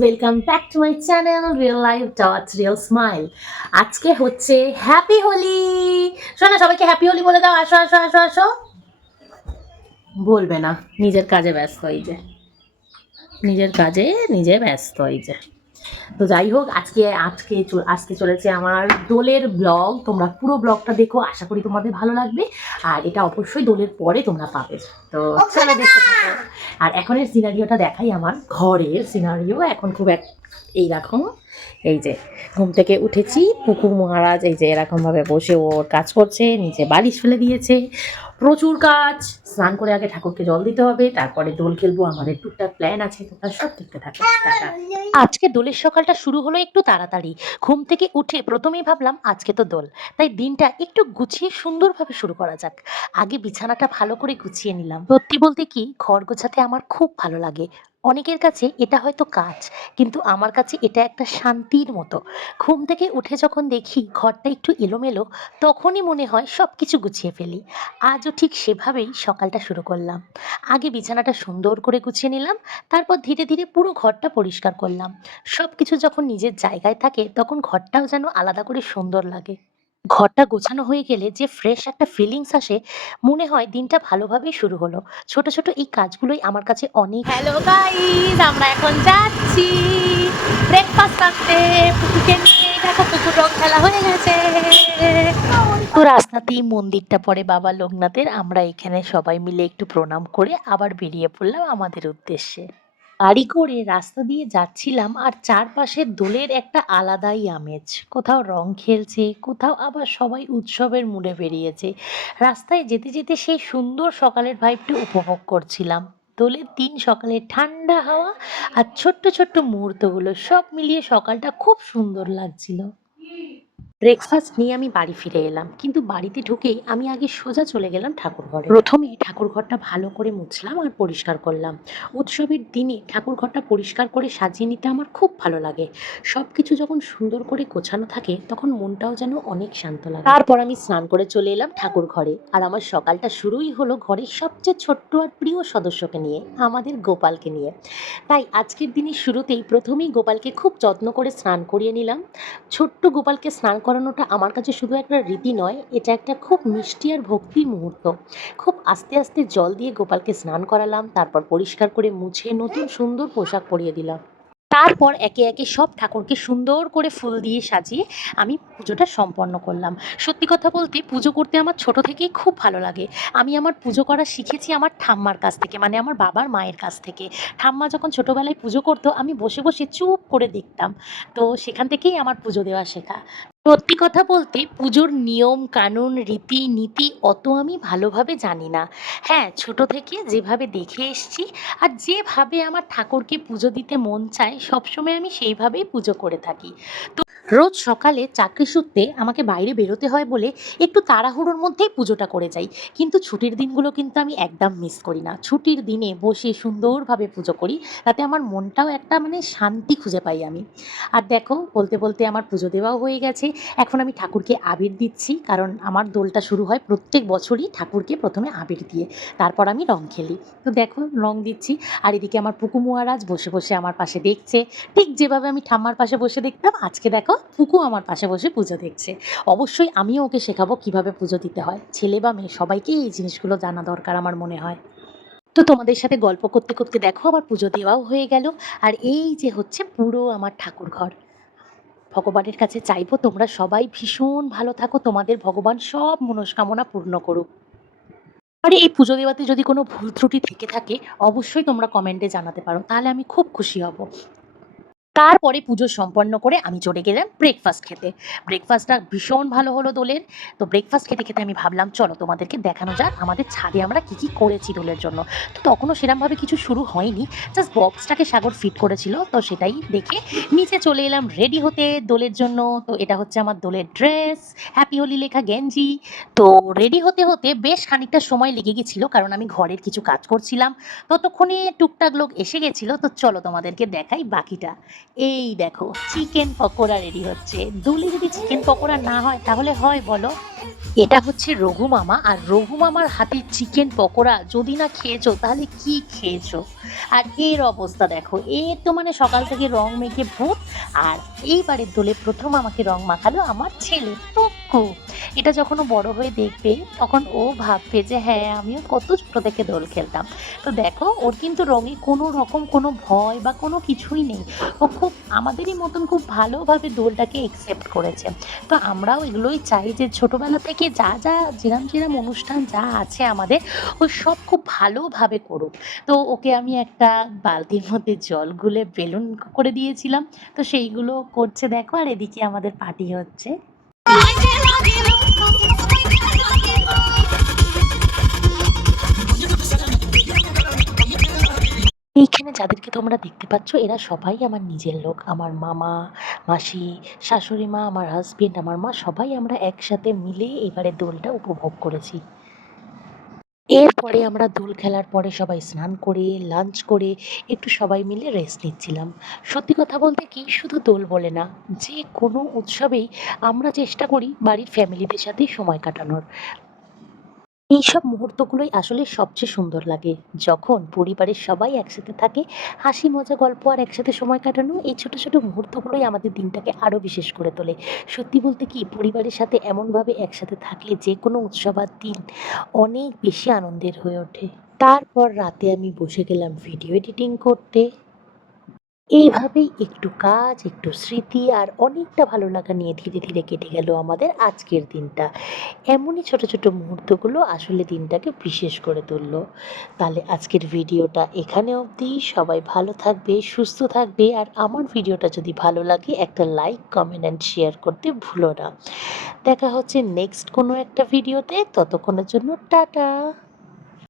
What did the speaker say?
Welcome back to my channel real life dot real smile. আজকে হচ্ছে happy Holi. শোনো, সবাইকে হ্যাপি হোলি বলে দাও। আসো আসো আসো আসো। বলবে না, নিজের কাজে ব্যস্ত। এই যে নিজের কাজে নিজে ব্যস্ত। এই যে তো যাই হোক, আজকে চলেছে আমার দোলের ব্লগ। তোমরা পুরো ব্লগটা দেখো, আশা করি তোমাদের ভালো লাগবে। আর এটা অবশ্যই দোলের পরে তোমরা পাবে। তো চলো দেখতে থাকো। আর এখনের সিনারিওটা দেখাই, আমার ঘরের সিনারিও। এখন এইরকম, এই যে ঘুম থেকে উঠেছি, পুকুর মহারাজ এই যে এরকমভাবে বসে ওর কাজ করছে, নিচে বালিশ ফেলে দিয়েছে। প্রচুর কাজ। স্নান করে আগে ঠাকুরকে জল দিতে হবে, তারপরে দোল খেলবো। আমাদের টুকটাক প্ল্যান আছে, তোমরা সব দেখতে থাকো। আজকে দোলের সকালটা শুরু হলো একটু তাড়াতাড়ি। ঘুম থেকে উঠে প্রথমেই ভাবলাম আজকে তো দোল, তাই দিনটা একটু গুছিয়ে সুন্দরভাবে শুরু করা যাক। আগে বিছানাটা ভালো করে গুছিয়ে নিলাম। সত্যি বলতে কি, ঘর গোছাতে আমার খুব ভালো লাগে। অনেকের কাছে এটা হয়তো কাজ, কিন্তু আমার কাছে এটা একটা শান্তির মতো। ঘুম থেকে উঠে যখন দেখি ঘরটা একটু এলোমেলো, তখনই মনে হয় সব কিছু গুছিয়ে ফেলি। আজও ঠিক সেভাবেই সকালটা শুরু করলাম। আগে বিছানাটা সুন্দর করে গুছিয়ে নিলাম, তারপর ধীরে ধীরে পুরো ঘরটা পরিষ্কার করলাম। সব কিছু যখন নিজের জায়গায় থাকে, তখন ঘরটাও যেন আলাদা করে সুন্দর লাগে। ঘরটা গোছানো হয়ে গেলে যে ফ্রেশ একটা ফিলিংস আসে, মনে হয় দিনটা ভালোভাবেই শুরু হলো। ছোট ছোট এই কাজগুলোই আমার কাছে অনেক। হ্যালো গাইস, আমরা এখন যাচ্ছি ব্রেকফাস্ট করতে। পুকুরকে নিয়ে দেখো, পুকুর রং খেলা হয়ে গেছে। তো রাস্তাতেই মন্দিরটা পড়ে বাবা লোকনাথের। আমরা এখানে সবাই মিলে একটু প্রণাম করে আবার বেরিয়ে পড়লাম আমাদের উদ্দেশ্যে। গাড়ি করে রাস্তা দিয়ে যাচ্ছিলাম, আর চারপাশে দোলের একটা আলাদাই আমেজ। কোথাও রং খেলছে, কোথাও আবার সবাই উৎসবের মুডে বেরিয়েছে। রাস্তায় যেতে যেতে সেই সুন্দর সকালের ভাইবটা উপভোগ করছিলাম। দোলের দিন সকালে ঠান্ডা হাওয়া আর ছোট্ট ছোট্ট মুহূর্তগুলো সব মিলিয়ে সকালটা খুব সুন্দর লাগছিল। ব্রেকফাস্ট নিয়ে আমি বাড়ি ফিরে এলাম, কিন্তু বাড়িতে ঢুকেই আমি আগে সোজা চলে গেলাম ঠাকুর ঘরে। প্রথমে ঠাকুর ঘরটা ভালো করে মুছলাম আর পরিষ্কার করলাম। উৎসবের দিনে ঠাকুর ঘরটা পরিষ্কার করে সাজিয়ে নিতে আমার খুব ভালো লাগে। সবকিছু যখন সুন্দর করে গোছানো থাকে, তখন মনটাও যেন অনেক শান্ত লাগে। তারপর আমি স্নান করে চলে এলাম ঠাকুর ঘরে। আর আমার সকালটা শুরুই হলো ঘরের সবচেয়ে ছোট্ট আর প্রিয় সদস্যকে নিয়ে, আমাদের গোপালকে নিয়ে। তাই আজকের দিনের শুরুতেই প্রথমেই গোপালকে খুব যত্ন করে স্নান করিয়ে নিলাম। ছোট্ট গোপালকে স্নান করানোটা আমার কাছে শুধু একটা রীতি নয়, এটা একটা খুব মিষ্টি আর ভক্তির মুহূর্ত। খুব আস্তে আস্তে জল দিয়ে গোপালকে স্নান করালাম, তারপর পরিষ্কার করে মুছে নতুন সুন্দর পোশাক পরিয়ে দিলাম। তারপর একে একে সব ঠাকুরকে সুন্দর করে ফুল দিয়ে সাজিয়ে আমি পুজোটা সম্পন্ন করলাম। সত্যি কথা বলতে, পুজো করতে আমার ছোট থেকেই খুব ভালো লাগে। আমি আমার পুজো করা শিখেছি আমার ঠাম্মার কাছ থেকে, মানে আমার বাবার মায়ের কাছ থেকে। ঠাম্মা যখন ছোটোবেলায় পুজো করতো, আমি বসে বসে চুপ করে দেখতাম। তো সেখান থেকেই আমার পুজো দেওয়া শেখা। সত্যি কথা বলতে, পুজোর নিয়ম কানুন রীতি নীতি অত আমি ভালোভাবে জানি না। হ্যাঁ, ছোট থেকে যেভাবে দেখে এসছি আর যেভাবে আমার ঠাকুরকে পুজো দিতে মন চায়, সবসময় আমি সেইভাবেই পুজো করে থাকি। তো রোজ সকালে চাকরি সূত্রে আমাকে বাইরে বেরোতে হয় বলে একটু তাড়াহুড়োর মধ্যেই পুজোটা করে যাই। কিন্তু ছুটির দিনগুলো কিন্তু আমি একদম মিস করি না। ছুটির দিনে বসে সুন্দরভাবে পুজো করি, তাতে আমার মনটাও একটা শান্তি খুঁজে পাই আমি। আর দেখো, বলতে বলতে আমার পুজো দেওয়াও হয়ে গেছে। এখন আমি ঠাকুরকে আবির দিচ্ছি, কারণ আমার দোলটা শুরু হয় প্রত্যেক বছরই ঠাকুরকে প্রথমে আবির দিয়ে, তারপর আমি রং খেলি। তো দেখো, রং দিচ্ছি। আর এদিকে আমার পুকু মহারাজ বসে বসে আমার পাশে দেখছে। ঠিক যেভাবে আমি ঠাম্মার পাশে বসে দেখতাম, আজকে দেখো পুকু আমার পাশে বসে পুজো দেখছে। অবশ্যই আমিও ওকে শেখাবো কিভাবে পুজো দিতে হয়। ছেলে বা মেয়ে সবাইকেই এই জিনিসগুলো জানা দরকার আমার মনে হয়। তো তোমাদের সাথে গল্প করতে করতে দেখো আমার পুজো দেওয়াও হয়ে গেল। আর এই যে হচ্ছে পুরো আমার ঠাকুর ঘর। ভগবানের কাছে চাইবো তোমরা সবাই ভীষণ ভালো থাকো, তোমাদের ভগবান সব মনস্কামনা পূর্ণ করুক। আর এই পুজো দেওয়াতে যদি কোনো ভুল ত্রুটি থেকে থাকে, অবশ্যই তোমরা কমেন্টে জানাতে পারো, তাহলে আমি খুব খুশি হব। তারপরে পুজো সম্পন্ন করে আমি চলে গেলাম ব্রেকফাস্ট খেতে। ব্রেকফাস্টটা ভীষণ ভালো হলো দোলের। তো ব্রেকফাস্ট খেতে খেতে আমি ভাবলাম, চলো তোমাদেরকে দেখানো যাক আমাদের ছাদে আমরা কী কী করেছি দোলের জন্য। তো তখনও সেরমভাবে কিছু শুরু হয়নি, জাস্ট বক্সটাকে সাগর ফিট করেছিল, তো সেটাই দেখে নিচে চলে এলাম রেডি হতে দোলের জন্য। তো এটা হচ্ছে আমার দোলের ড্রেস, হ্যাপি হোলি লেখা গেঞ্জি। তো রেডি হতে হতে বেশ খানিকটা সময় লেগে গেছিলো, কারণ আমি ঘরের কিছু কাজ করছিলাম। ততক্ষণে টুকটাক লোক এসে গেছিলো। তো চলো তোমাদেরকে দেখাই বাকিটা। এই দেখো চিকেন পকোড়া রেডি হচ্ছে। দোলে যদি চিকেন পকোড়া না হয় তাহলে হয় বলো? এটা হচ্ছে রঘু মামা, আর রঘু মামার হাতে চিকেন পকোড়া যদি না খেয়েছো তাহলে কি খেয়েছো? আর এর অবস্থা দেখো, এ তো মানে সকাল থেকে রং মেখে ভূত। আর এইবারের দোলে প্রথম আমাকে রং মাখালো আমার ছেলে টুকু। এটা যখন ও বড় হয়ে দেখবে তখন ও ভাববে যে হ্যাঁ আমিও কত ছোট থেকে দোল খেলতাম। তো দেখো ওর কিন্তু রঙে কোনো রকম কোনো ভয় বা কোনো কিছুই নেই। ও খুব আমাদেরই মতন খুব ভালোভাবে দোলটাকে একসেপ্ট করেছে। তো আমরাও এগুলোই চাই যে ছোটবেলা থেকে যা যা যেরাম যেরাম অনুষ্ঠান যা আছে আমাদের, ওই সব খুব ভালোভাবে করুক। তো ওকে আমি একটা বালতির মধ্যে জল গুলে বেলুন করে দিয়েছিলাম। তো সেইগুলো করছে দেখো, আর এদিকে আমাদের পার্টি হচ্ছে। এইখানে যাদেরকে তোমরা দেখতে পাচ্ছ এরা সবাই আমার নিজের লোক। আমার মামা, মাসি, শাশুড়ি মা, আমার হাজবেন্ড, আমার মা, সবাই আমরা একসাথে মিলে এবারে দোলটা উপভোগ করেছি। এরপরে আমরা দোল খেলার পরে সবাই স্নান করে লাঞ্চ করে একটু সবাই মিলে রেস্ট নিচ্ছিলাম। সত্যি কথা বলতে কি, শুধু দোল বলে না, যে কোনো উৎসবেই আমরা চেষ্টা করি বাড়ির ফ্যামিলিদের সাথেই সময় কাটানোর। এইসব মুহূর্তগুলোই আসলে সবচেয়ে সুন্দর লাগে, যখন পরিবারের সবাই একসাথে থাকে, হাসি মজা গল্প আর একসাথে সময় কাটানো, এই ছোট ছোট মুহূর্তগুলোই আমাদের দিনটাকে আরো বিশেষ করে তোলে। সত্যি বলতে কি, পরিবারের সাথে এমনভাবে একসাথে থাকলে যে কোনো উৎসব আর দিন অনেক বেশি আনন্দের হয়ে ওঠে। তারপর রাতে আমি বসে গেলাম ভিডিও এডিটিং করতে। এইভাবেই একটু কাজ, একটু স্মৃতি আর অনেকটা ভালো লাগা নিয়ে ধীরে ধীরে কেটে গেল আমাদের আজকের দিনটা। এমনই ছোট ছোট মুহূর্তগুলো আসলে দিনটাকে বিশেষ করে তুলল। তাহলে আজকের ভিডিওটা এখানে অবধি। সবাই ভালো থাকবে, সুস্থ থাকবে, আর আমার ভিডিওটা যদি ভালো লাগে একটা লাইক, কমেন্ট অ্যান্ড শেয়ার করতে ভুলো না। দেখা হচ্ছে নেক্সট কোনো একটা ভিডিওতে। ততক্ষণের জন্য টাটা।